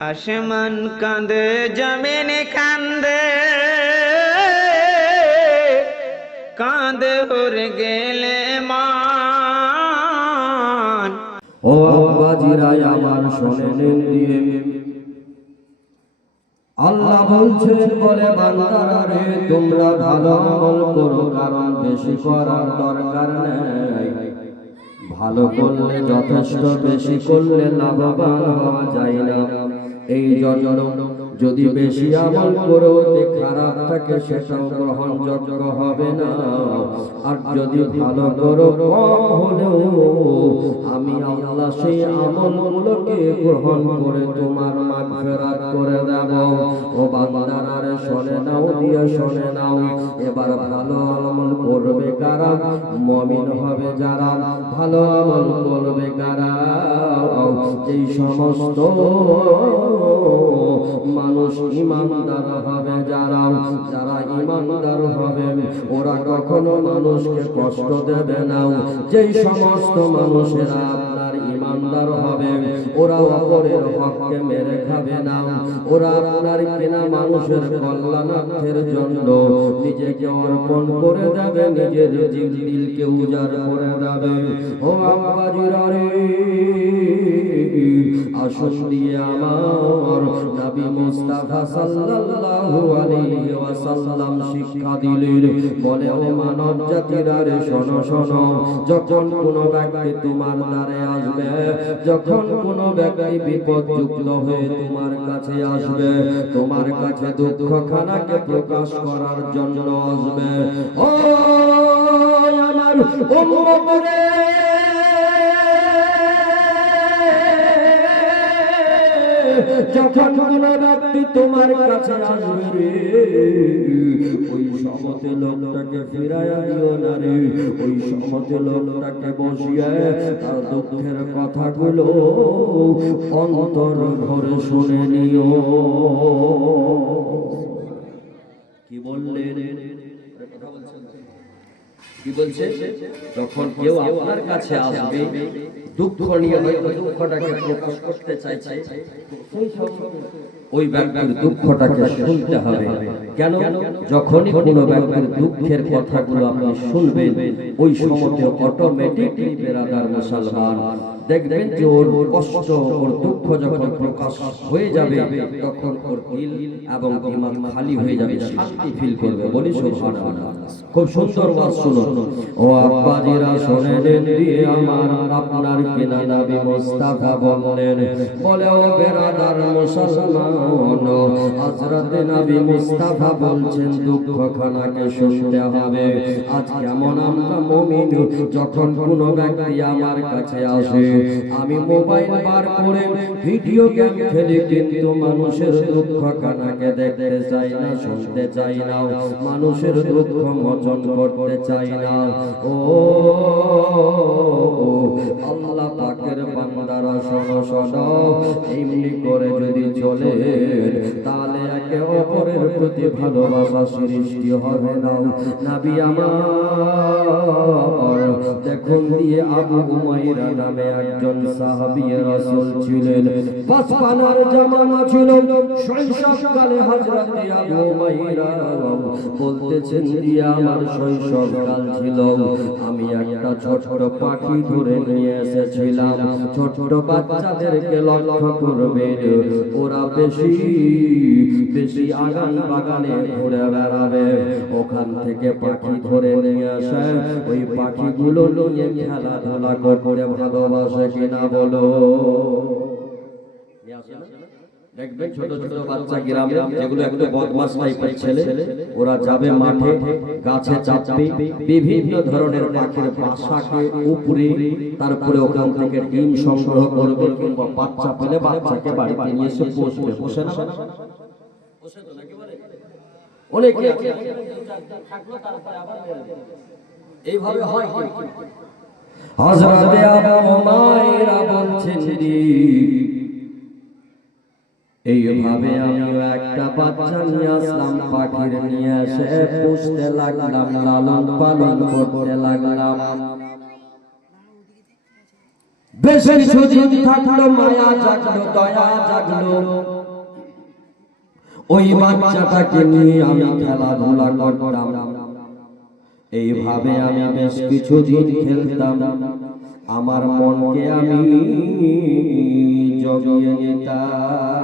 আসমান কাঁদে জমিন কান্দে, কাঁদে উড়ে গেলে মান। ও আব্বাজিরা আমার শোনেন দিয়ে আল্লাহ বলছেন, বলে বান্দারা রে তোমরা ভালো আমল করো, কারণ বেশি করার দরকার নেই। ভালো করলে যথেষ্ট, বেশি করলে লাভবান হওয়া যায় না। এই জন্য যদি বেশি আমল করো তে খারাপ থাকে সেটাও গ্রহণযোগ্য হবে না, আর যদি ভালো করো কম হলেও আমি আল্লাহ সেই আমলগুলোকে গ্রহণ করে তোমার মাগফিরাত করে দেব। ও বান্দারা রে শোনে নাও, দিয়ে শোনে নাও, এবার ভালো আমল করবে কারা? মুমিন হবে যারা। ভালো আমল করবে কারা? এই সমস্ত মানুষ ইমানদার হবে যারা। যারা ইমানদার হবে ওরা কখনো মানুষকে কষ্ট দেবে না। যেই সমস্ত মানুষেরা আপনার ইমানদার হবে ওরা অপরের হককে মেরে খাবে না। ওরা আপনার কেনা মানুষের কল্যাণার্থের জন্য নিজেকে অর্পণ করে দেবে, নিজের দিলকে উজাড় করে দেবে। ও আব্বাজিরা রে আসুন দিয়ে আমার নবী মুস্তাফা সাল্লাল্লাহু আলাইহি ওয়াসাল্লাম শিক্ষা দিলেন, বলে ও মানব জাতিরা রে শোনো শোনো, যখন কোনো ব্যক্তি তোমার দ্বারে আসবে, যখন কোনো ব্যক্তি বিপদযুক্ত হয়ে তোমার কাছে আসবে, তোমার কাছে দুঃখ খানাকে প্রকাশ করার জন্য আসবে, ও আমার উম্মত রে যখন কোন ব্যক্তি তোমার কাছে আসবে রে, ওই সমতে লোকটাকে ফিরাইয়া দিও না রে। ওই সমতে লোকটাকে বসিয়ে তার দুঃখের কথাগুলো অন্তর ভরে শুনে নিও। কি বললেন? কি বলছে? যখন কেউ আপনার কাছে আসবে দুঃখ নিয়ে, দুঃখটাকে প্রকাশ করতে চাইছে, ওই ব্যক্তির দুঃখটাকে শুনতে হবে। কেন? যখনই কোনো ব্যক্তির দুঃখের কথাগুলো আপনি শুনবেন, ওই সময়তে অটোমেটিকলি বেরাদার মুসলমান দেখবেন যে ওর কষ্ট, ওর দুঃখ যখন প্রকাশ হয়ে যাবে তখন ওর দিল এবং দিমাগ খালি হয়ে যাবে, শান্তি ফিল করবে। বলি সুবহানাল্লাহ। খুব সুন্দর ওয়াজ শুনুন। ও আব্বাজিরা শোনেন দিয়ে আমার আপনার কিনা নবী মুস্তাফা বললেন, বলে ও বেরাদার মুসলমান, হযরত নবী মুস্তাফা বলছেন দুঃখখানাকে শুনতে হবে। আজ কেমন আমরা মুমিন, যখন কোনো ব্যক্তি আমার কাছে আসে আমি মোবাইল বার করে ভিডিও গেম খেলি, কিন্তু মানুষের দুঃখখানাকে দেখতে চাই না, শুনতে চাই না, মানুষের দুঃখ মোচন করতে চাই না। ও আল্লাহ পাকের বান্দারা শোনো শোনো, এমনি করে যদি চলে তাহলে একে অপরের প্রতি ভালোবাসা সৃষ্টি হবে না। নবী আমার দেখুন দিয়ে আবু উমাইরা নামে একজন সাহাবী রাসূল ছিলেন। বাচপানার জামানা ছিল, শৈশবকালে হযরত আবু উমাইরা বলতেছেন দিয়ে আমার শৈশবকাল ছিল, আমি একটা ছোট পাখি ধরে নিয়ে এসেছিলাম। ছোট বাচ্চাদেরকে লক্ষ্য করবেন, ওরা বেশি বেশি আগান বাগানে ঘুরে বেড়াবে, ওখান থেকে পাখি ধরে নিয়ে আসে, ওই পাখিগুলো নিয়ে খেলাধুলা করতে ভালোবাসে কিনা বলো? দেখবেন ছোট ছোট বাচ্চা গ্রামে যেগুলো একটু বদমাশ টাইপের ছেলে, ওরা যাবে মাঠে, গাছে চাপবে, বিভিন্ন ধরনের পাখির বাসাকে উপরে, তারপরে ওখান থেকে ডিম সংগ্রহ করবে, কিংবা বাচ্চা পেলে বাচ্চাকে বাড়িতে নিয়ে এসে পোষবে। পোষে না? অনেকে এইভাবে হয়। হযরত আবু উমাইরা বলছেন এইভাবে আমিও একটা বাচ্চা নিয়ে আসলাম, পাখির নিয়ে এসে পুষতে লাগলাম, লালন পালন করতে লাগলাম। বেশ কিছুদিন থাকলো, মায়া জাগলো, দয়া জাগলো, ওই বাচ্চাটাকে নিয়ে আমি খেলাধুলা করতাম। এইভাবে আমি বেশ কিছুদিন খেলতাম, আমার মনকে আমি জগিয়ে নিতাম।